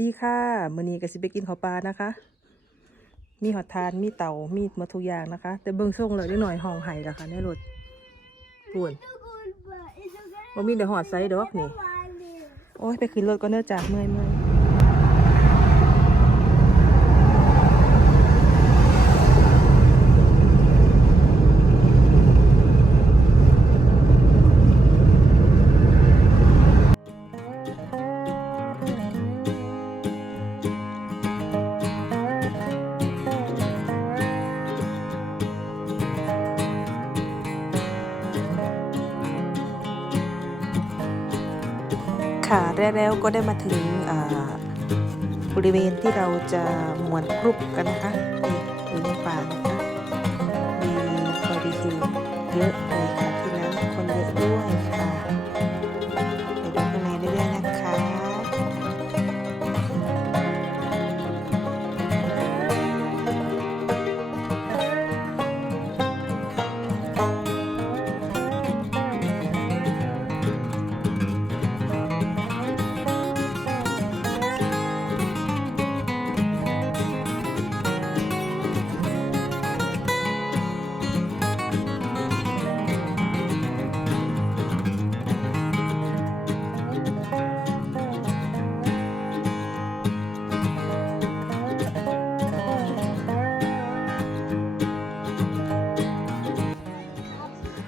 ดีค่ะมื้อนี้ก็สิไปกินข้าวปลานะคะ มีหอดทานมีเต่ามีหมาทุกอย่างนะคะ แต่เบิ่งส่งเลยได้หน่อยห้องไห้ละค่ะในรถป่วนบ่มีแต่หอดไซดอกนี่ โอ้ยไปขึ้นรถก็เนื่อจากเมื่อยเมื่อย แล้วก็ได้มาถึงบริเวณที่เราจะมวนกรุบกันนะคะนี่อยู่ในป่านะคะมีบาร์บีคิวเยอะ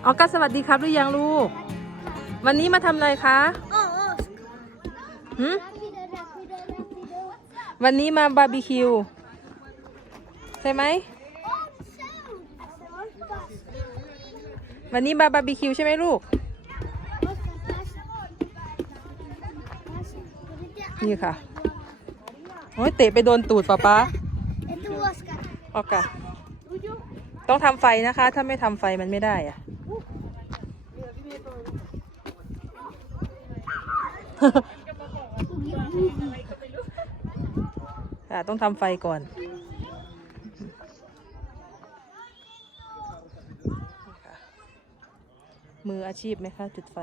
ออกัสสวัสดีครับหรือยังลูก วันนี้มาทำอะไรคะหืมวันนี้มาบาร์บีคิว ใช่ไหม วันนี้มาบาร์บีคิวใช่ไหมลูก นี่ค่ะ โอ้ยเตะไปโดนตูดป๊าป๊าออกกะต้องทำไฟนะคะ ถ้าไม่ทำไฟมันไม่ได้อะ ค่ะต้องทำไฟก่อน มืออาชีพไหมคะจุดไฟ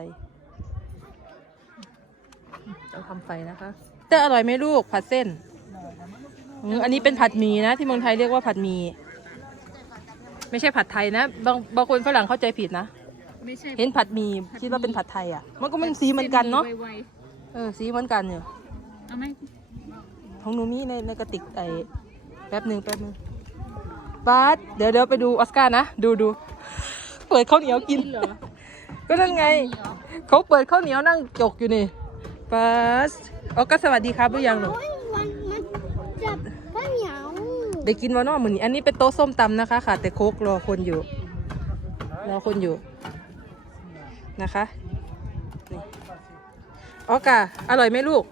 ต้องทำไฟนะคะแต่อร่อยไหมลูกผัดเส้นอืมอันนี้เป็นผัดหมี่นะ ที่เมืองไทยเรียกว่าผัดหมี่ไม่ใช่ผัดไทยนะบางบางคนฝรั่งเข้าใจผิดนะไม่ใช่เห็นผัดหมี่คิดว่าเป็นผัดไทยอะ มันก็มันสีเหมือนกันเนาะไว เออ สีเหมือนกันอยู่ๆเอาไหมของหนูมีในในกระติกไอ้แป๊บหนึ่งแป๊บหนึ่งบาสเดี๋ยวเดี๋ยวไปดูออสการ์นะ ดูดูเปิดข้าวเหนียวกินเหรอก็นั่นไง เขาเปิดข้าวเหนียวนั่งจกอยู่นี่บาสออก็สวัสดีครับหรือยังหนูมันมันจับข้าวเหนียวได้กินวานอมือนี้อันนี้เป็นโต๊ะส้มตำนะคะค่ะ แต่โคกรอคนอยู่ รอคนอยู่นะคะนี่ ออกาอร่อยไหมลูก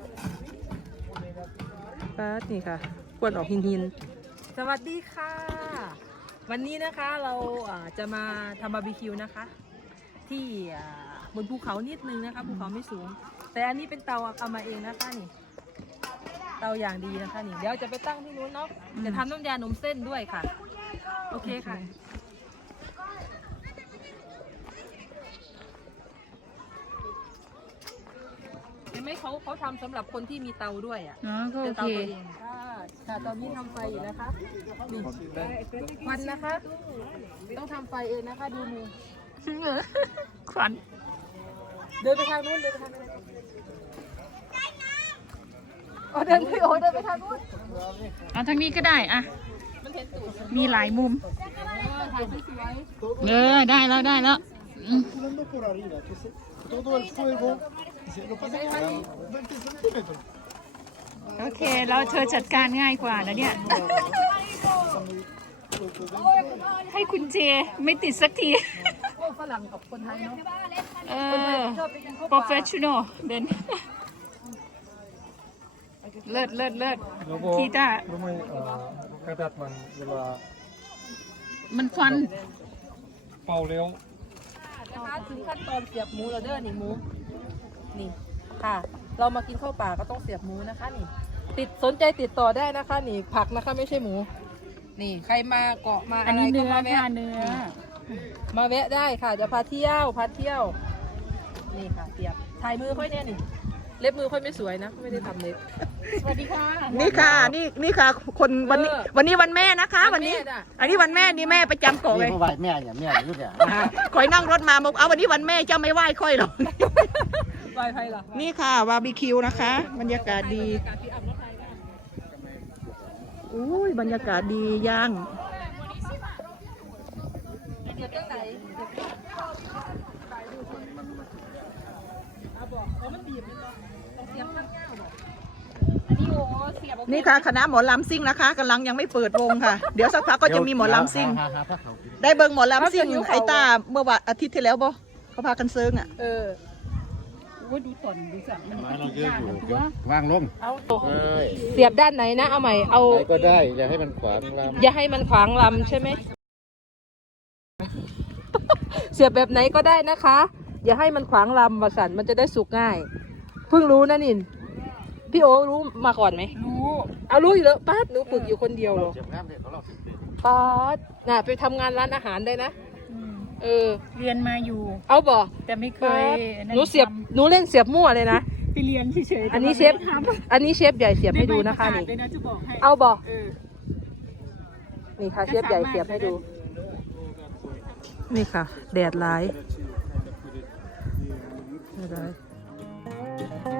บานี่ค่ะควนออกหินหินสวัสดีค่ะ วันนี้นะคะเราอ่าจะมาทำบาร์บีคิวนะคะ ที่อ่าบนภูเขานิดนึงนะคะภูเขาไม่สูง แต่อันนี้เป็นเตาเอามาเองนะคะนี่ เตาอย่างดีนะคะนี่เดี๋ยวจะไปตั้งที่นู้นเนาะจะทำน้ำยาหนมเส้นด้วยค่ะ โอเคค่ะเห็ ไหมเขาเขาทำสำหรับคนที่มีเตาด้วยอะอ๋อก็เป็โอนเตาเคตัวเองค่ะค่ะตอนนี้ทำไฟอยู่นะคะนี่ควันนะคะ ต้องทำไฟเองนะคะ ดูมือขวัญเดินไปทางนู้นเดินไปทางนู้นโอ้เดินไปโอ้เดินไปทางนู้นเอาทางนี้ก็ได้อะมันเห็นตูดมีหลายมุมถ่ายสวยเออได้แล้วได้แล้วอืม Tirando por arriba, que se, todo el fuego se lo pasa a 20 centímetros. โอเค เราเธอจัดการง่ายกว่านะเนี่ย ให้คุณเจไม่ติดสักทีโอ้ฝรั่งกับคนไทยเนาะเออชอบไปกินข้าวปลา professional เด่นเลิศเลิศเลิศ Luego, Kita. lumay, ah, kagat man, wala มันฟัน pau leo. นะคะถึงขั้นตอนเสียบหมูแล้วเด้อนี่หมู นี่ค่ะ เรามากินข้าวป่าก็ต้องเสียบหมูนะคะนี่ ติดสนใจติดต่อได้นะคะ นี่ผักนะคะไม่ใช่หมู นี่ใครมาเกาะมาอัอะนไรนี้ก็เนื้อมาค่ะแวะเนื้อ มาแวะได้ค่ะ จะพาเที่ยวพาเที่ยว นี่ค่ะเสียบถ่ายมือค่อยเนี่ยนี่ เล็บมือค่อยไม่สวยนะไม่ได้ทำเล็บ สวัสดีค่ะนี่ค่ะ นี่นี่ค่ะ คนวันนี้ เออวันนี้วันแม่นะคะ วันนี้วันแม่น่ะอันนี้วันแม่นี่แม่ประจำเกาะเลนี่ยผู้ไหวแม่เนี่ยแม่อยู่เนี่ยคอยนั่งรถมาบอกเอาวันนี้วันแม่เจ้าไม่ไหว้ค่อยหรอก ไหวไพ่เหรอนี่ค่ะบาร์บีคิวนะคะ บรรยากาศดีอุ้ยบรรยากาศดีย่างเดี๋ยวจังไหนเอาบอกเอามันบีบมันเนาะต้องเสียงข้างหน้าบอกอันนี้โอ้เสียบนี่ค่ะคณะหมอลำซิ่งนะคะกำลังยังไม่เปิดวงค่ะ เดี๋ยวสักพักก็จะมีหมอลำซิ่งหาหาพระเขากินได้เบิ่งหมอลำซิ่งไอ้ตาเมื่อวันอาทิตย์ที่แล้วบ่เขาพากันเซิงอะเออว่าดูต่อนดูสั่งมันมาเราเยอะอยู่ตัววางลงเอาเอ้ยเสียบด้านไหนนะ เอาใหม่ เอาไหนก็ได้อย่าให้มันขวางลำอย่าให้มันขวางลำใช่ไหม เสียบแบบไหนก็ได้นะคะ อย่าให้มันขวางลำวสันมันจะได้สุกง่าย เพิ่งรู้นะนิน พี่โอรู้มาก่อนไหม รู้ เอารู้อยู่แล้วป้าดหนูฝึกอยู่คนเดียวเหรอเจ็บน้ำเนี่ยเขาเราสิบปีป้าดน่ะไปทำงานร้านอาหารได้นะอืม เออ เรียนมาอยู่ เอาบ่แต่ไม่เคป้ายดอัหนูเสียบหนูเล่นเสียบมั่วเลยนะไปเรียนเฉยๆอันนี้เชฟอันนี้เชฟใหญ่เสียบให้ดูนะคะนี่เลยนะจะบอกให้เอาบ่เออนี่ค่ะเชฟใหญ่เสียบให้ดู นี่ค่ะ แดดร้ายแดด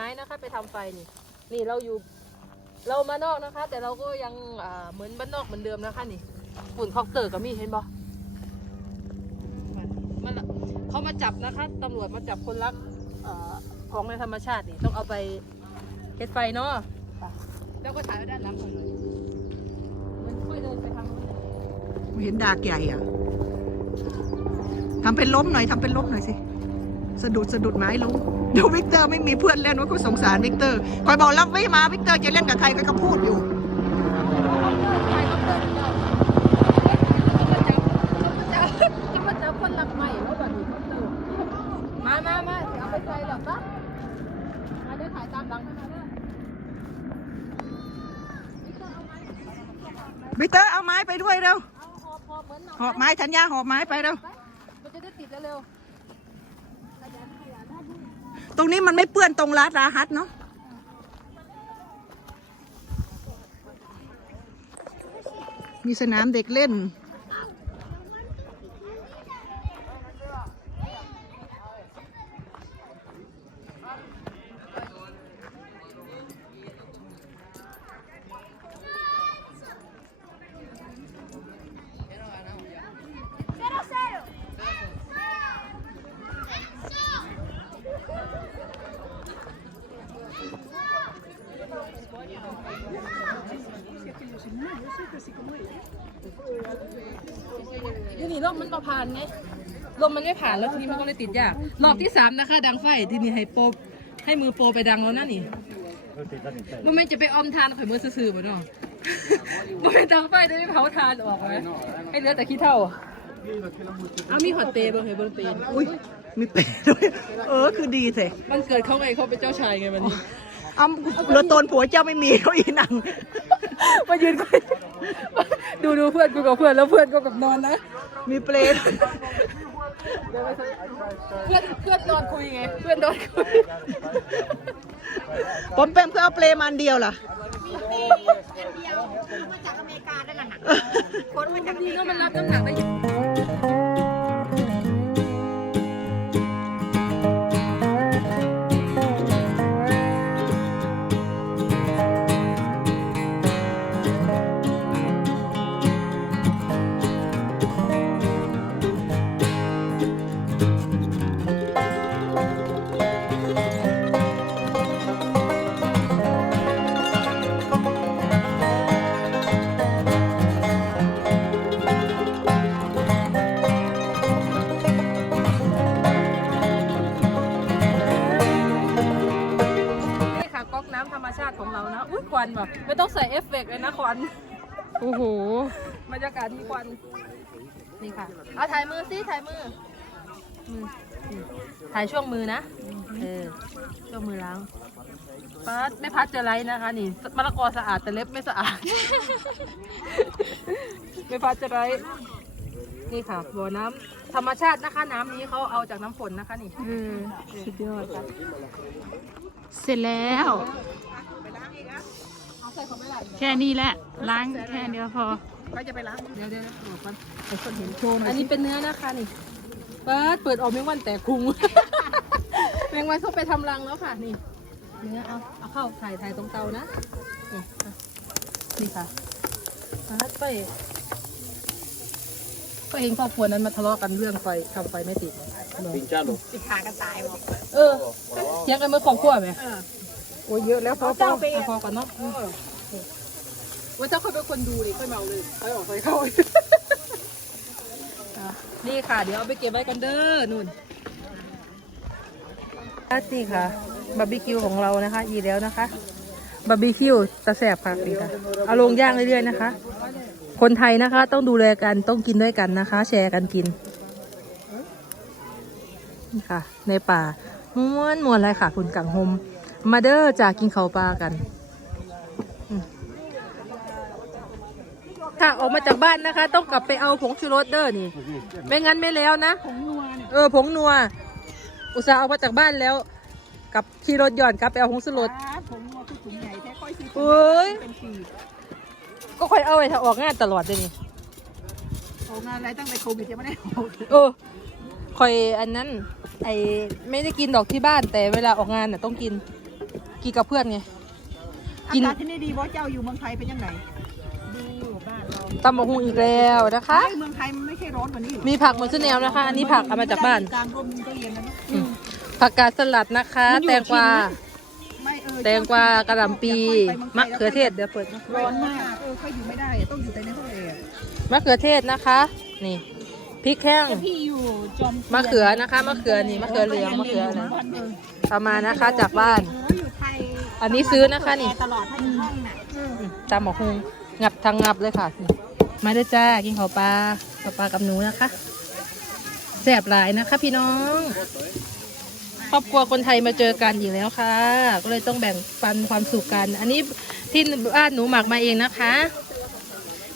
ม้นะคะ ไปทำไฟนี่ นี่เราอยู่ เรามานอกนะคะ แต่เราก็ยังอ่าเหมือนบ้านนอกเหมือนเดิมนะคะนี่ฝุ่นคอกเตอร์ก็มีเห็นบ่มันละเขามาจับนะคะตำรวจมาจับคนรักเอ่อของในธรรมชาตินี่ต้องเอาไปเฮ็ดไฟเนาะแล้วก็ถ่ายไว้ด้านหลังหน่อยมันค่อยเดินไปทางนู้นเลยเห็นดากใหญ่อะทำเป็นล้มหน่อยทำเป็นล้มหน่อยสิ สะดุดสะดุดไม้ล้มเดี๋ยววิกเตอร์ไม่มีเพื่อนเล่นว่าก็สงสารวิกเตอร์คอยบอกรับไม่มาวิกเตอร์จะเล่นกับใครก็ก็พูดอยู่มาจับคนรักใหม่ว่าแบบนี้เขาเติมาเอาไปใส่หรอกปะมาเดี๋ยวถ่ายตามหลังให้มาเด้อวิกเตอร์เอาไม้ไปด้วยเร็วเอหอบหอบเหมือนหน่อหอบไม้ธัญญาหอบไม้ไปเร็ว มันจะได้ติดเร็ว ตรงนี้มันไม่เปื้อนตรงลาดราฮัตเนาะมีสนามเด็กเล่น ผ่านไงลมมันไม่ผ่านแล้วทีนี้มันก็เลยติดยากรอบที่สามนะคะ ดังไฟทีนี้ให้โปรให้มือโปรไปดังแล้วนะนี่มันไม่จะไปออมทานข่อยมือซื่อๆบ่เนาะมันเป็นดังไฟได้ไม่เผาทานออกไหมให้เหลือแต่ขี้เท่าเอามีหอดเตะบ่เฮ้ยบนเตนอุ้ยมีเป็ดด้วย เออ คือดีเถอะมันเกิดเขาไงเขาเป็นเจ้าชายไงวันนี้เอาเหลือโตนผัวเจ้าไม่มีเขาอีหนังมายืนคุยดูดูเพื่อนกูกับเพื่อนแล้วเพื่อนก็กับนอนนะ มีเปลดเพื่อนเพื่อนนอนคุยไง เพื่อนนอนคุย ผมแปมเพื่อเอาเปลมาอันเดียวล่ะนี่ก็มันรับน้ำหนักได้ เอฟเฟกต์เลยนะควันโอ้โหบรรยากาศมีควันนี่ค่ะเอาถ่ายมือสิถ่ายมือมือถ่ายช่วงมือนะเออช่วงมือล้างพัดไม่พัดจะไรนะคะนี่มะละกอสะอาดแต่เล็บไม่สะอาด ไม่พัดจะไรนี่ค่ะบ่อน้ำธรรมชาตินะคะ น้ำนี้เขาเอาจากน้ำฝนนะคะนี่เออสุดยอดเสร็จแล้ว แค่นี้แหละล้างแค่เดียวพอเดี๋ยวเดี๋ยวเดี๋ยวบอกก่อนให้คนเห็นโชว์อันนี้เป็นเนื้อนะคะนี่เปิดเปิดออกแมงวันแต่คุงแมงวันเข้าไปทำรังแล้วค่ะนี่ เนื้อเอาเอาเข้าถ่ายถ่ายตรงเตานะนี่อะนี่ค่ะพัดไปก็เองครอบครัวนั้นมาทะเลาะกันเรื่องไฟทำไฟไม่ติดเนอะปิงจ้าลูกเออเถียังกันเมื่อครอบครัวไหมโอ้ยเยอะแล้วพอพอเอาพอก่อนเนาะ ว่าเจ้าเขาเป็นคนดูดิค่อยเมาเลยค่อยออกไปเข้าอะนี่ค่ะ เดี๋ยวเอาไปเก็บไว้กันเด้อนุ่นนี่ค่ะบาร์บีคิวของเรานะคะ อีกแล้วนะคะบาร์บีคิวตะแสบค่ะนี่ค่ะเอาลงย่างเรื่อยๆนะคะ คนไทยนะคะต้องดูแลกันต้องกินด้วยกันนะคะ แชร์กันกินนี่ค่ะ ในป่าม้วนมวนเลยค่ะคุณกังหมมาเด้อจากกินเขาวปลากันอืม ถ้าออกมาจากบ้านนะคะ ต้องกลับไปเอาผงชูรสเด้อนี่ ไม่งั้นไม่แล้วนะ ผงนัวเออผงนัว อุตส่าห์ออกมาจากบ้านแล้วกลับขี่รถหย่อนกลับไปเอาผงชูรสผมว่าคือถุงใหญ่แค่ค่อยซื้อเอ้ย เป็นปีก็ค่อยเอาไว้ถ้าออกงานตลอดเลยนี่โรงงานอะไรตั้งแต่โควิดยังไม่ได้ออกเออคอยอันนั้น ไอไม่ได้กินดอกที่บ้านแต่เวลาออกงานน่ะต้องกิน กินกับเพื่อนไง กิน อากาศที่นี่ดีเพราะเจ้าอยู่เมืองไทยเป็นยังไงดูบ้านเรา ตำบักหุงอีกแล้วนะคะไอ้เมืองไทยมันไม่ใช่ร้อนกว่านี้หรอมีผักเหมือนเสนแนวนะคะ อันนี้ผักเอามาจากบ้าน กลางร่มก็เย็นนะเนอะอืมผักกาดสลัดนะคะมันอยู่แตงกวาชิมนะไม่เออแตงกวากระหล่ำปี มะเขือเทศเดี๋ยวเปิดร้อนมากเออค่อยอยู่ไม่ได้ต้องอยู่แต่ในทะเลอะมะเขือเทศนะคะ นี่พริกแห้งพี่อยู่จอมมะเขือนะคะ มะเขือนี่มะเขือเหลืองมะเขืออะไรบ้านเออประมาณนะคะจากบ้านอยู่ไทยอันนี้ซื้อนะคะนี่ตลอดทั้งห้องน่ะอืมตำบักหุง งับทางงับเลยค่ะ มาด้วยจ้ากินข้าวปลาข้าวปลากับหนูนะคะแซ่บหลายนะคะ พี่น้อง ครอบครัวคนไทยมาเจอกันอีกแล้วค่ะ ก็เลยต้องแบ่งปันความสุขกัน อันนี้ที่บ้านหนูหมักมาเองนะคะ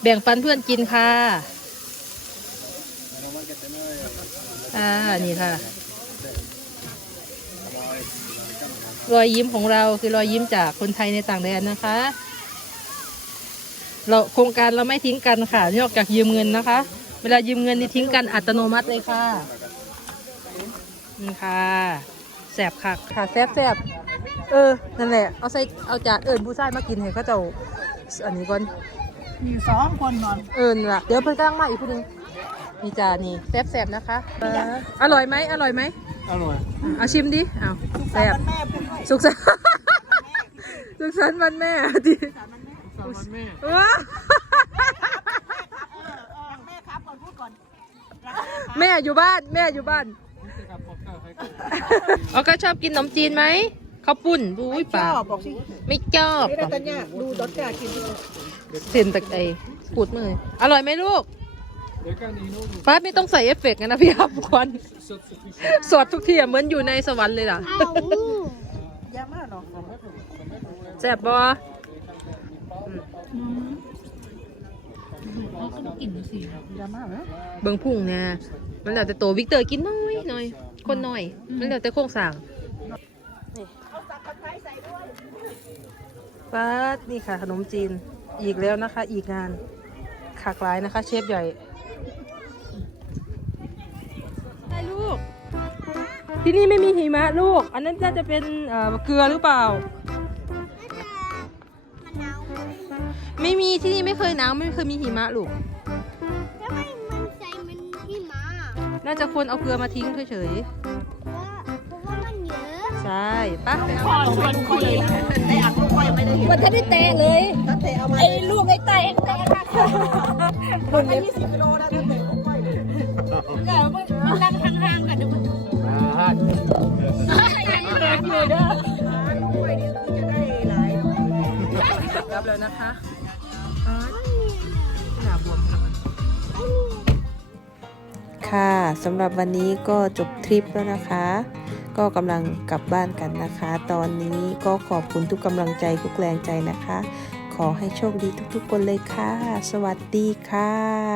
แบ่งปันเพื่อนกินค่ะอ่านี่ค่ะรอยยิ้มของเราคือรอยยิ้มจากคนไทยในต่างแดนนะคะ เราโครงการเราไม่ทิ้งกันค่ะนอกจากยืมเงินนะคะ เวลายืมเงินนี่ทิ้งกันอัตโนมัติเลยค่ะนี่ค่ะแสบค่ะค่ะแสบแสบเออนั่นแหละเอาใส่เอาจานเอิญบูซ่ายมากินให้เขาเจ้าอันนี้ก่อนมีสองคนนอนเอิญล่ะเดี๋ยวเพิ่นกำลังมาอีกผู้หนึงนี่จานนี่แสบแสบนะคะเอออร่อยไหมอร่อยไหมอร่อยเอาชิมดิเอาแสบแม่พูดด้วยสุขสันต์สุขสันต์วันแม่ดิสาม วันแม่ว้าแม่ครับก่อนพูดก่อนแม่อยู่บ้าน แม่อยู่บ้านเอาก็ชอบกินขนมจีนไหมข้าวปุ้นอุ้ยชป่าอบบอกสิไม่ชอบนี่ได้ตัญญาดูดอตจ่ากินดิเส้นตะไอขูดมืออร่อยไหมลูกป้าไม่ต้องใส่เอฟเฟกต์นะพี่ครับควันสดทุกทีอะเหมือนอยู่ในสวรรค์เลยล่ะเอายามาเนาะแซ่บบ่ยามาเหรอเบิ่งพุ่งเนี่ยมันแล้วแต่โตวิกเตอร์กินน้อยหน่อย คนน้อย มันแล้วแต่โครงสร้างนี่ป้าดนี่ค่ะ ขนมจีนอีกแล้วนะคะ อีกงานขากหลายนะคะ เชฟใหญ่ได้ลูก ที่นี่ไม่มีหิมะลูก อันนั้นน่าจะเป็นเอ่อเกลือหรือเปล่า ไม่มีที่นี่ไม่เคยหนาวไม่เคยมีหิมะลูก ทำไมมันใจมันที่หมาน่าจะคนเอาเกลือมาทิ้งเฉยว่าเพราะว่ามันเยอะๆใช่ปะไปเอาพ่อชวนคุยนะไอ้อังลูกก้อยไม่ได้เห็นมันจะได้เตะเลย ตั้งแต่เอามาไอ้ลูกไอ้เตะเตะค่ะคนยี่สิบกิโลนะตั้งแต่ลูกก้อยเลยเดี๋ยวมันนั่งห่างๆกันเดี๋ยวมันอ่ายังเล็กอยู่เด้อ ลูกก้อยนี่คือจะได้หลายรับแล้วนะคะอ๋อ หน้าบวมค่ะค่ะสำหรับวันนี้ก็จบทริปแล้วนะคะ ก็กำลังกลับบ้านกันนะคะ ตอนนี้ก็ขอบคุณทุกกำลังใจทุกแรงใจนะคะ ขอให้โชคดีทุกๆคนเลยค่ะ สวัสดีค่ะ